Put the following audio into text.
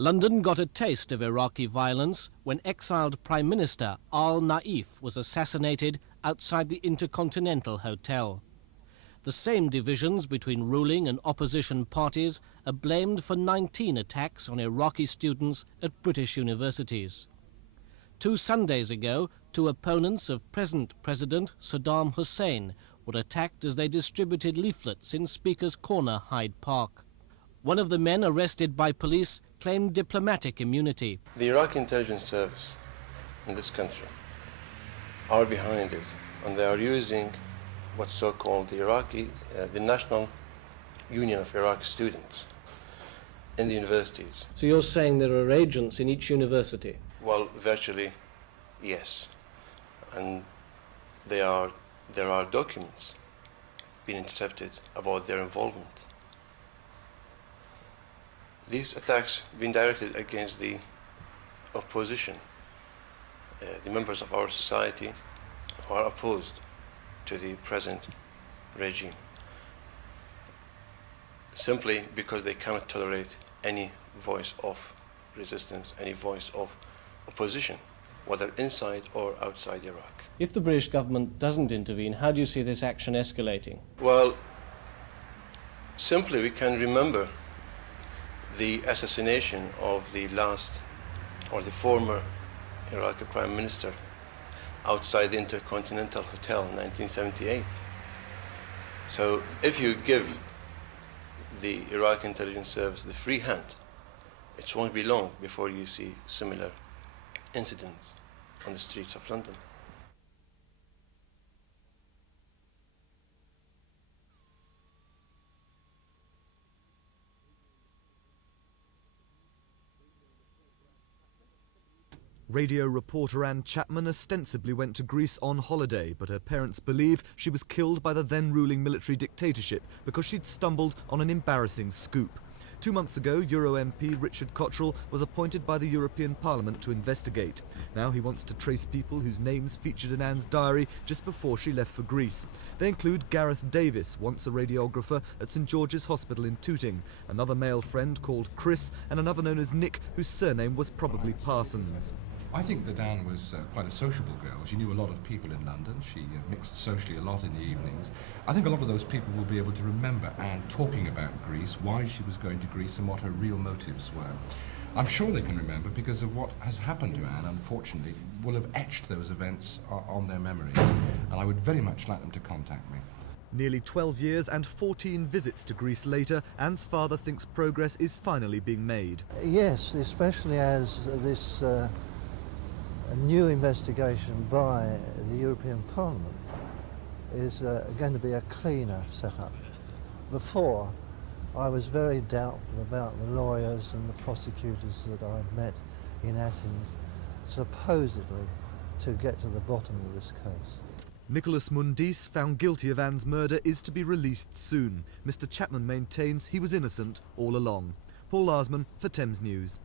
London got a taste of Iraqi violence when exiled Prime Minister al-Naif was assassinated outside the Intercontinental Hotel. The same divisions between ruling and opposition parties are blamed for 19 attacks on Iraqi students at British universities. 2 Sundays ago, 2 opponents of present President Saddam Hussein were attacked as they distributed leaflets in Speaker's Corner, Hyde Park. One of the men arrested by police claimed diplomatic immunity. The Iraqi intelligence service in this country are behind it, and they are using what's so-called the National Union of Iraqi Students in the universities. So you're saying there are agents in each university? Well, virtually, yes. And there are documents being intercepted about their involvement. These attacks being directed against the opposition, the members of our society who are opposed to the present regime, simply because they cannot tolerate any voice of resistance, any voice of opposition, whether inside or outside Iraq. If the British government doesn't intervene, how do you see this action escalating? Well, simply we can remember the assassination of the former Iraqi Prime Minister outside the Intercontinental Hotel in 1978. So if you give the Iraqi intelligence service the free hand, it won't be long before you see similar incidents on the streets of London. Radio reporter Anne Chapman ostensibly went to Greece on holiday, but her parents believe she was killed by the then-ruling military dictatorship because she'd stumbled on an embarrassing scoop. 2 months ago, Euro MP Richard was appointed by the European Parliament to investigate. Now he wants to trace people whose names featured in Anne's diary just before she left for Greece. They include Gareth Davis, once a radiographer at St George's Hospital in Tooting, another male friend called Chris, and another known as Nick, whose surname was probably Parsons. I think that Anne was quite a sociable girl. She knew a lot of people in London. She mixed socially a lot in the evenings. I think a lot of those people will be able to remember Anne talking about Greece, why she was going to Greece and what her real motives were. I'm sure they can remember because of what has happened to Anne, unfortunately, will have etched those events on their memories. And I would very much like them to contact me. Nearly 12 years and 14 visits to Greece later, Anne's father thinks progress is finally being made. Yes, especially as this a new investigation by the European Parliament is going to be a cleaner setup. Before, I was very doubtful about the lawyers and the prosecutors that I'd met in Athens, supposedly to get to the bottom of this case. Nicholas Mundis, found guilty of Anne's murder, is to be released soon. Mr Chapman maintains he was innocent all along. Paul Larsman for Thames News.